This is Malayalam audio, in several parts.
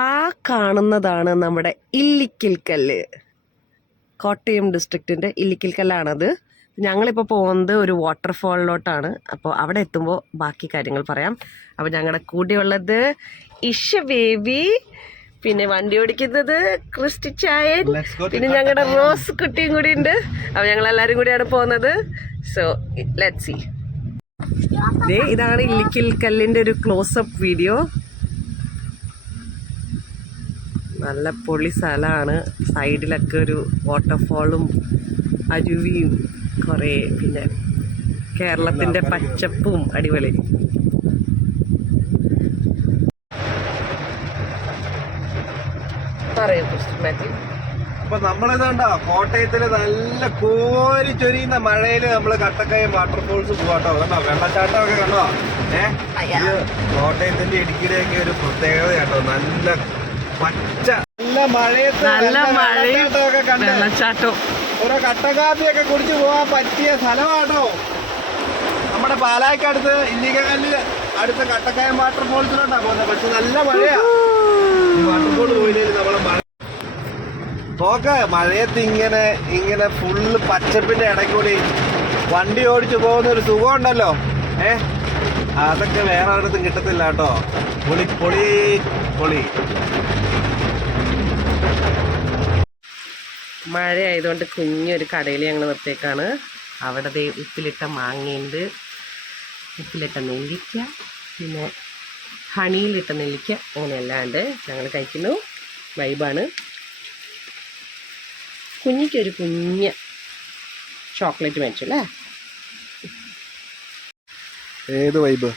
ആ കാണുന്നതാണ് നമ്മുടെ ഇല്ലിക്കൽ കല്ല്. കോട്ടയം ഡിസ്ട്രിക്റ്റിൻ്റെ ഇല്ലിക്കൽ കല്ലാണത്. ഞങ്ങളിപ്പോൾ പോകുന്നത് ഒരു വാട്ടർഫാളിലോട്ടാണ്. അപ്പോൾ അവിടെ എത്തുമ്പോൾ ബാക്കി കാര്യങ്ങൾ പറയാം. അപ്പോൾ ഞങ്ങളുടെ കൂടെയുള്ളത് ഇഷ ബേബി, പിന്നെ വണ്ടി ഓടിക്കുന്നത് ക്രിസ്റ്റി ചായൻ, പിന്നെ ഞങ്ങളുടെ റോസ് കുട്ടിയും കൂടി ഉണ്ട്. അപ്പോൾ ഞങ്ങളെല്ലാവരും കൂടിയാണ് പോകുന്നത്. So let's see. ഇതാണ് ഇല്ലിക്കൽ കല്ലിൻ്റെ ഒരു ക്ലോസപ്പ് വീഡിയോ. നല്ല പൊളി സ്ഥലമാണ്. സൈഡിലൊക്കെ ഒരു വാട്ടർഫാളും അരുവിയും കുറേ, പിന്നെ കേരളത്തിൻ്റെ പച്ചപ്പും അടിപൊളി. പറയൂ മാത്യു. അപ്പൊ നമ്മളിതുണ്ടോ കോട്ടയത്തില് നല്ല കോരി ചൊരിയുന്ന മഴയില് നമ്മള് കട്ടക്കയം വാട്ടർഫോൾസ് പോവാട്ടോ. കണ്ടോ വെള്ളച്ചാട്ടം ഒക്കെ കണ്ടോ? ഇത് കോട്ടയത്തിന്റെ ഇടുക്കിയുടെയൊക്കെ ഒരു പ്രത്യേകത കേട്ടോ. നല്ല പച്ച, നല്ല മഴയത്ത് വെള്ളച്ചാട്ടമൊക്കെ കണ്ട് വെള്ളച്ചാട്ടം ഓരോ കട്ടക്കാപ്പിയൊക്കെ കുടിച്ചു പോവാൻ പറ്റിയ സ്ഥലമാട്ടോ. നമ്മുടെ പാലായ്ക്കടുത്ത് ഇല്ലിക്കല്ലില് അടുത്ത കട്ടക്കയം വാട്ടർഫോൾസിലോട്ടാ പോകുന്നത്. പക്ഷെ നല്ല മഴയാ. ഈ വാട്ടർഫോൾ പോയില്ലെങ്കിൽ നമ്മളെ മഴ നോക്ക. മഴയത്ത് ഇങ്ങനെ ഫുള്ള് പച്ചപ്പിന്റെ ഇടയ്ക്കൂടി വണ്ടി ഓടിച്ചു പോകുന്ന ഒരു സുഖം ഉണ്ടല്ലോ. അതൊക്കെ വേറെ ഒരിടത്തും കിട്ടത്തില്ല കേട്ടോ. പൊളി പൊളി പൊളി. മഴ ആയതുകൊണ്ട് കുഞ്ഞൊരു കടയിൽ ഞങ്ങൾ നിർത്തിയേക്കാണ്. അവിടെ ഉപ്പിലിട്ട മാങ്ങയുണ്ട്, ഉപ്പിലിട്ട നെല്ലിക്ക, പിന്നെ ഹണിയിലിട്ട നെല്ലിക്ക, അങ്ങനെയെല്ലാം ഉണ്ട്. ഞങ്ങൾ കഴിക്കുന്നു. വൈബാണ്. കുഞ്ഞിക്കൊരു കുഞ്ഞ് ചോക്ലേറ്റ് മേടിച്ചു അല്ലേ? ഏത് വൈബ്?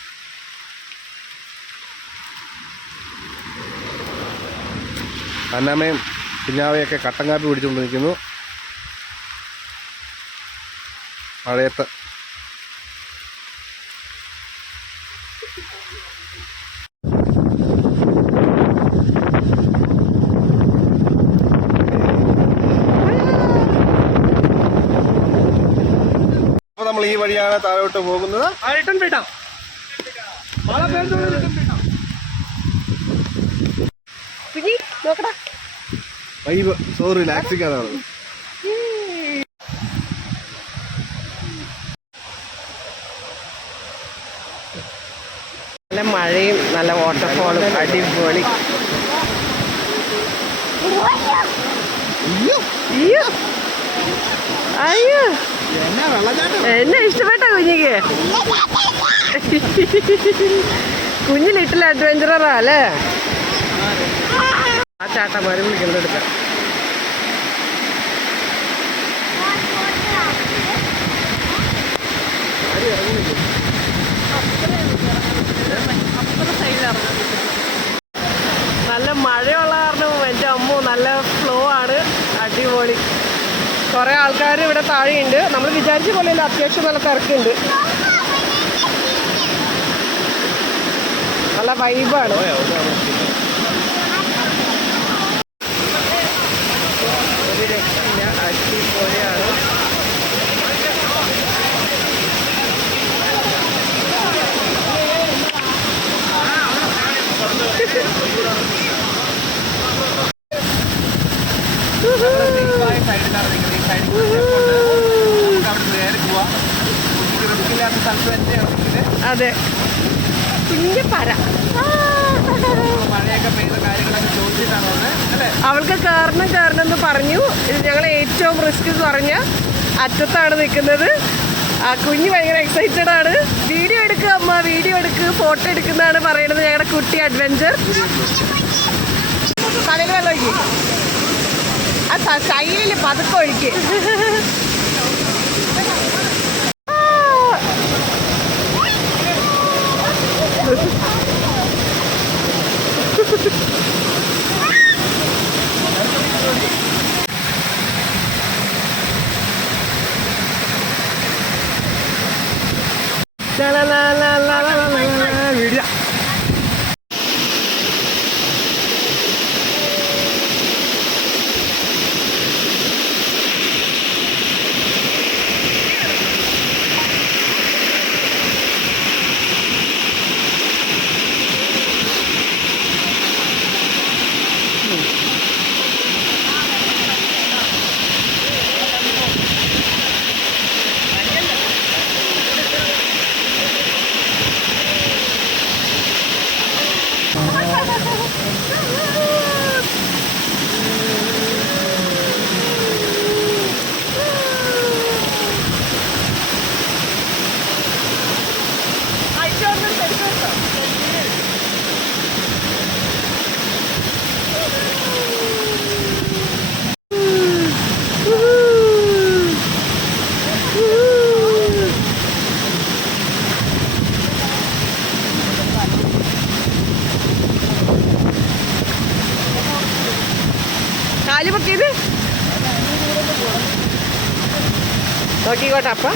അന്നമ്മയും കുഞ്ഞാവയൊക്കെ കട്ടൻ കാപ്പി പിടിച്ചുകൊണ്ട് നിൽക്കുന്നു മഴയത്ത്. അപ്പോൾ നമ്മൾ ഈ വഴിയാണ് താഴോട്ട് പോകുന്നത്. വൈബ് സോ റിലാക്സിംഗ് ആണ്. നല്ല മഴയും നല്ല വാട്ടർഫാളും അടിപൊളി. അയ്യോ എന്നെ ഇഷ്ടപ്പെട്ടോ കുഞ്ഞിക്ക്? കുഞ്ഞ് ലിറ്റിൽ അഡ്വഞ്ചറാ അല്ലേ? ആ ചാട്ടന്മാര് വിളിക്കുന്നത് എടുക്കാം. നല്ല മഴയുള്ള കാരണം എൻ്റെ അമ്മ നല്ല ഫ്ലോ ആണ്. അടിപൊളി. കുറേ ആൾക്കാർ ഇവിടെ താഴെയുണ്ട്. നമ്മൾ വിചാരിച്ച പോലെയല്ല, അത്യാവശ്യം നല്ല തിരക്കുണ്ട്. നല്ല വൈബാണ്. ഒരു രക്ഷയില്ല, അടിപൊളിയാണ്. അതെ, കുഞ്ഞു പര. അവൾക്ക് കയറണം എന്ന് പറഞ്ഞു. ഇത് ഞങ്ങൾ ഏറ്റവും റിസ്ക് കുറഞ്ഞ അറ്റത്താണ് നിൽക്കുന്നത്. ആ കുഞ്ഞ് ഭയങ്കര എക്സൈറ്റഡ് ആണ്. വീഡിയോ എടുക്കുക അമ്മ, വീഡിയോ എടുക്കുക, ഫോട്ടോ എടുക്കുന്നതാണ് പറയുന്നത് ഞങ്ങളുടെ കുട്ടി അഡ്വഞ്ചർ. തലയിൽ വെള്ളം ഒഴിക്ക്, ആ കയ്യിൽ പതുക്കെ ഒഴിക്ക്. വീഡിയോ കാല് പൊക്കിയത് നോക്കിക്കോട്ടെ അപ്പ.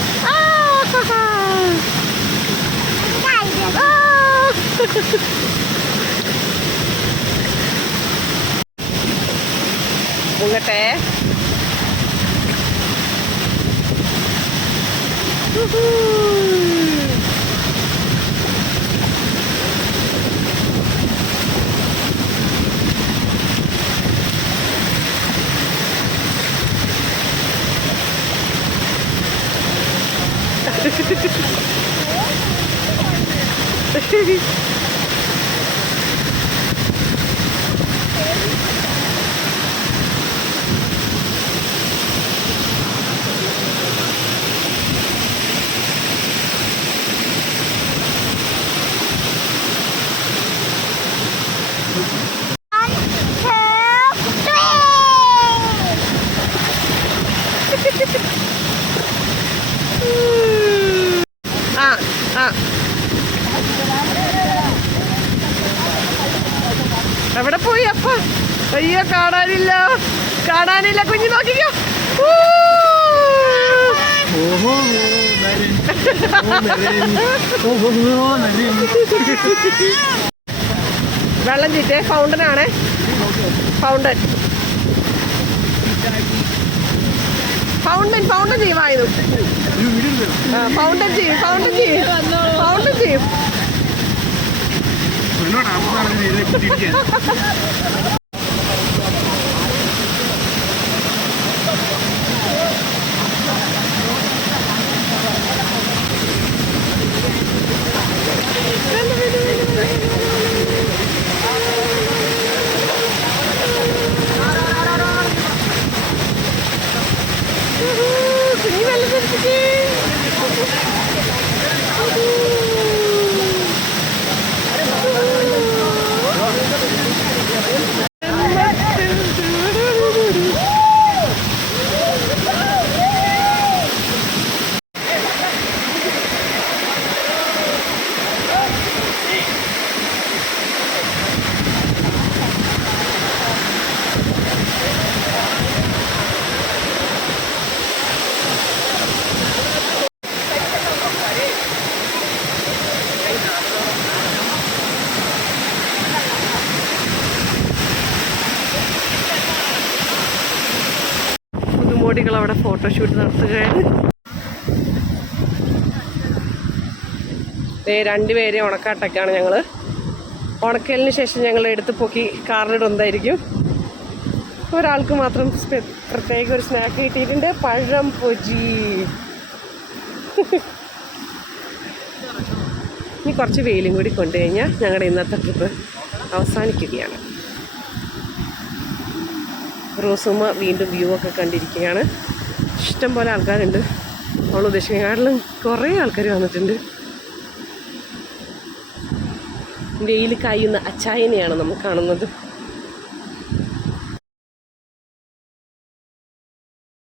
മുങ്ങട്ടെ. എവിടെ പോയി അപ്പ? അയ്യോ, കാണാനില്ല, കാണാനില്ല. കുഞ്ഞു നോക്കിക്കോ. വെള്ളം ചീറ്റേ ഫൗണ്ടനാണേ. ഫൗണ്ടൻ ഫൗണ്ടൻ ഫൗണ്ടൻ ചെയ്യുമായിരുന്നു. ഫൗണ്ടൻ ചെയ്യും, ഫൗണ്ടൻ ചെയ്യും, ഫൗണ്ടൻ ചെയ്യും. പുതുമോടികൾ അവിടെ ഫോട്ടോഷൂട്ട് നടത്തുകയാണ്. രണ്ടുപേരെ ഉണക്കാട്ടൊക്കെയാണ് ഞങ്ങൾ. ഉണക്കലിന് ശേഷം ഞങ്ങൾ എടുത്ത് പൊക്കി കാറിലിടുന്നതായിരിക്കും. ഒരാൾക്ക് മാത്രം പ്രത്യേക ഒരു സ്നാക്ക് കിട്ടിയിട്ടുണ്ട്, പഴം പൊജി. ഇനി കുറച്ച് വെയിലും കൂടി കൊണ്ടു കഴിഞ്ഞാൽ ഞങ്ങളുടെ ഇന്നത്തെ ട്രിപ്പ് അവസാനിക്കുകയാണ്. റോസുമ്മ വീണ്ടും വ്യൂ ഒക്കെ കണ്ടിരിക്കുകയാണ്. ഇഷ്ടം പോലെ ആൾക്കാരുണ്ട്. അവൾ ഉദ്ദേശിക്കുന്നതിലും കുറേ ആൾക്കാർ വന്നിട്ടുണ്ട്. വെയിൽ കായുന്ന അച്ചായനെയാണ് നമ്മൾ കാണുന്നത്.